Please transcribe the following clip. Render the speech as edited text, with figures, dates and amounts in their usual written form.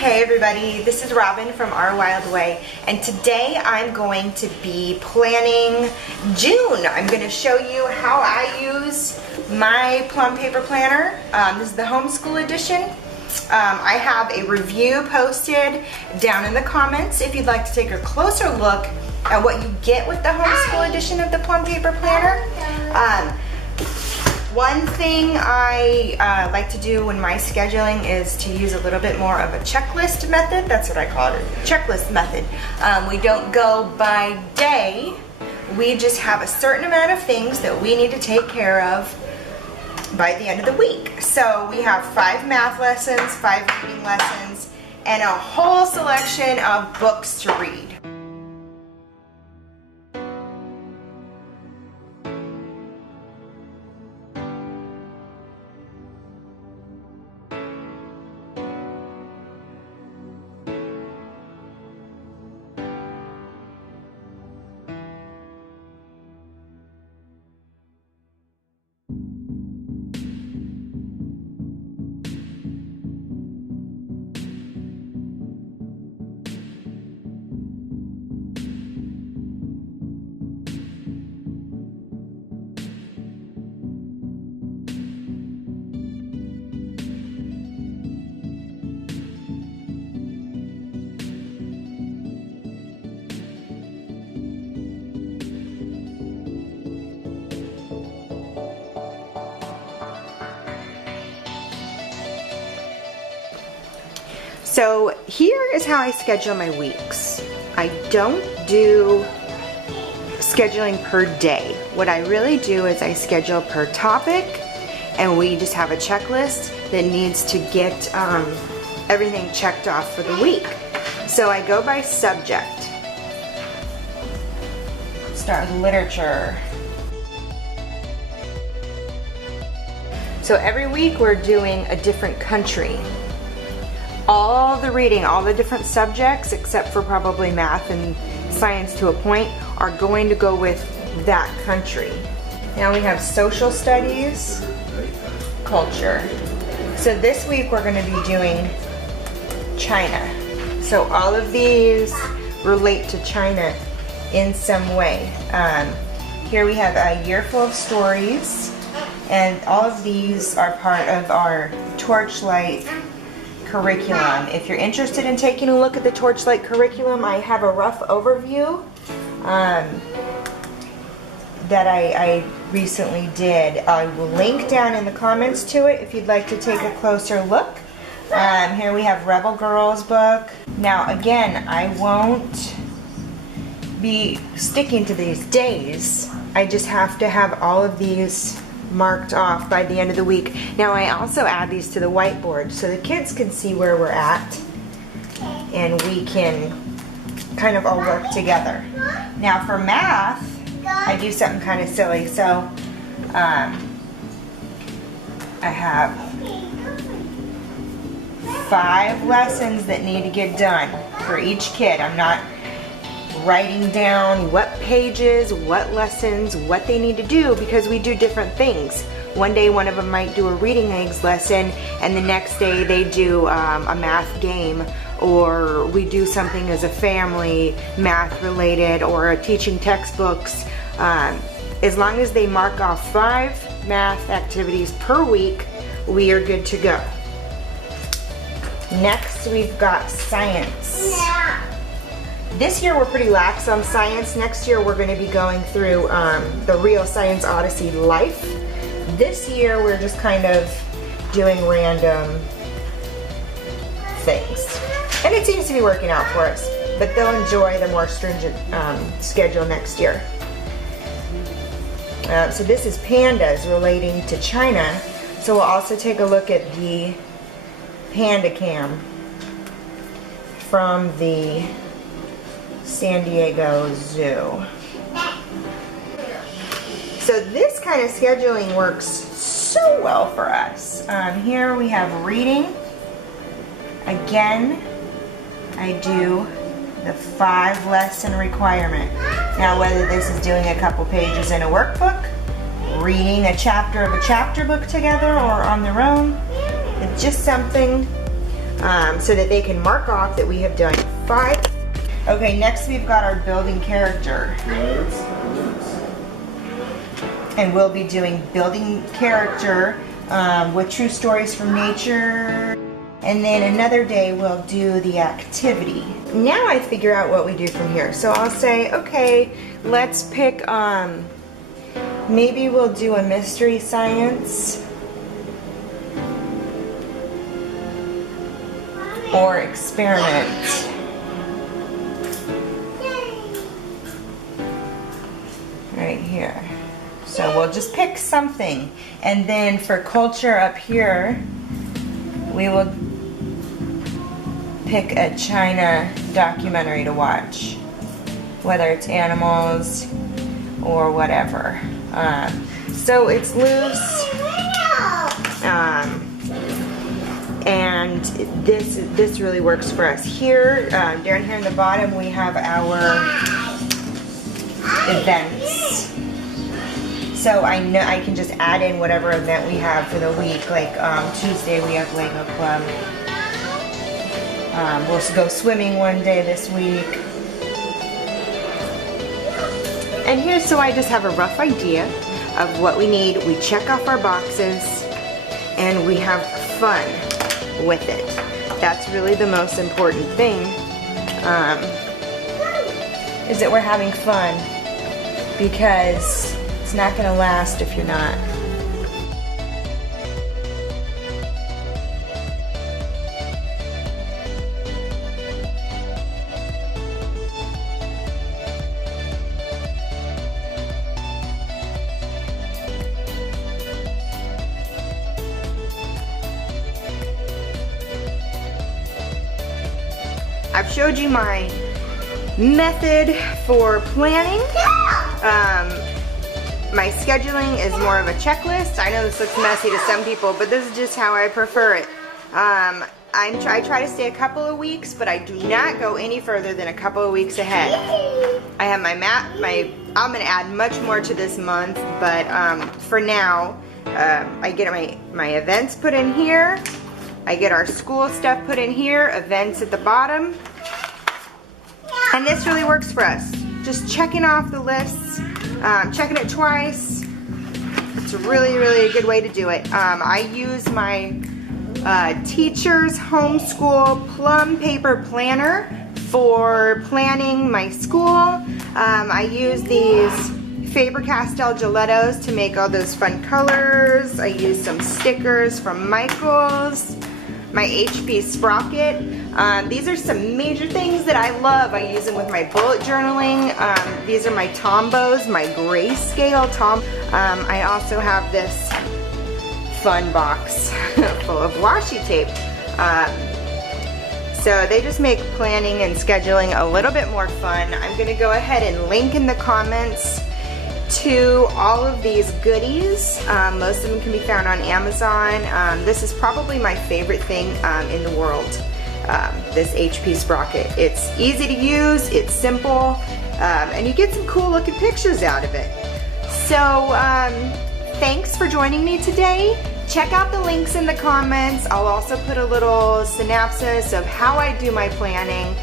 Hey everybody, this is Robin from Our Wild Way, and today I'm going to be planning June. I'm going to show you how I use my Plum paper planner. This is the Homeschool edition. I have a review posted down in the comments if you'd like to take a closer look at what you get with the Homeschool edition of the Plum paper planner. One thing I like to do when my scheduling is to use a little bit more of a checklist method. That's what I call it, checklist method. We don't go by day. We just have a certain amount of things that we need to take care of by the end of the week. So we have 5 math lessons, 5 reading lessons, and a whole selection of books to read. So here is how I schedule my weeks. I don't do scheduling per day. What I really do is I schedule per topic, and we just have a checklist that needs to get everything checked off for the week. So I go by subject. Start with literature. So every week we're doing a different country. All the reading, all the different subjects, except for probably math and science to a point, are going to go with that country. Now we have social studies, culture. So this week we're going to be doing China. So all of these relate to China in some way. Here we have a year full of stories, and all of these are part of our Torchlight curriculum. If you're interested in taking a look at the Torchlight curriculum, I have a rough overview that I recently did. I will link down in the comments to it if you'd like to take a closer look. Here we have Rebel Girls book. Now again, I won't be sticking to these days. I just have to have all of these marked off by the end of the week. Now I also add these to the whiteboard so the kids can see where we're at and we can kind of all work together. Now for math, I do something kind of silly. So I have 5 lessons that need to get done for each kid. I'm not writing down what pages, what lessons, what they need to do, because we do different things. One day one of them might do a reading eggs lesson, and the next day they do a math game, or we do something as a family, math related, or teaching textbooks. As long as they mark off 5 math activities per week, we are good to go. Next we've got science. This year we're pretty lax on science. Next year we're going to be going through the Real Science Odyssey Life. This year we're just kind of doing random things. And it seems to be working out for us, but they'll enjoy the more stringent schedule next year. So this is pandas relating to China. So we'll also take a look at the Panda Cam from the San Diego Zoo. So this kind of scheduling works so well for us. Here we have reading. Again, I do the 5 lesson requirement. Now whether this is doing a couple pages in a workbook, reading a chapter of a chapter book together, or on their own, it's just something so that they can mark off that we have done 5. Okay, next we've got our building character. And we'll be doing building character with true stories from nature. And then another day we'll do the activity. Now I figure out what we do from here. So I'll say, okay, let's pick, maybe we'll do a mystery science. Or experiment. Right here. So we'll just pick something. And then for culture up here, we will pick a China documentary to watch. Whether it's animals or whatever. So it's loose. And this really works for us. Here, down here in the bottom, we have our events. So I know I can just add in whatever event we have for the week. Like Tuesday we have Lego Club. We'll go swimming one day this week. And here, so I just have a rough idea of what we need. We check off our boxes and we have fun with it. That's really the most important thing, is that we're having fun, because it's not going to last if you're not. I've showed you my method for planning. My scheduling is more of a checklist. I know this looks messy to some people, but this is just how I prefer it. I try to stay a couple of weeks, but I do not go any further than a couple of weeks ahead. I have my map. I'm going to add much more to this month, but for now, I get my events put in here. I get our school stuff put in here, events at the bottom. And this really works for us. Just checking off the lists, checking it twice. It's really, really a good way to do it. I use my teacher's Homeschool Plum paper planner for planning my school. I use these Faber Castell Gellatos to make all those fun colors. I use some stickers from Michael's. My HP Sprocket. These are some major things that I love. I use them with my bullet journaling. These are my Tombows, my grayscale Tom. I also have this fun box full of washi tape. So they just make planning and scheduling a little bit more fun. I'm gonna go ahead and link in the comments to all of these goodies. Most of them can be found on Amazon. This is probably my favorite thing in the world, this HP Sprocket. It's easy to use, it's simple, and you get some cool looking pictures out of it. So thanks for joining me today. Check out the links in the comments. I'll also put a little synopsis of how I do my planning.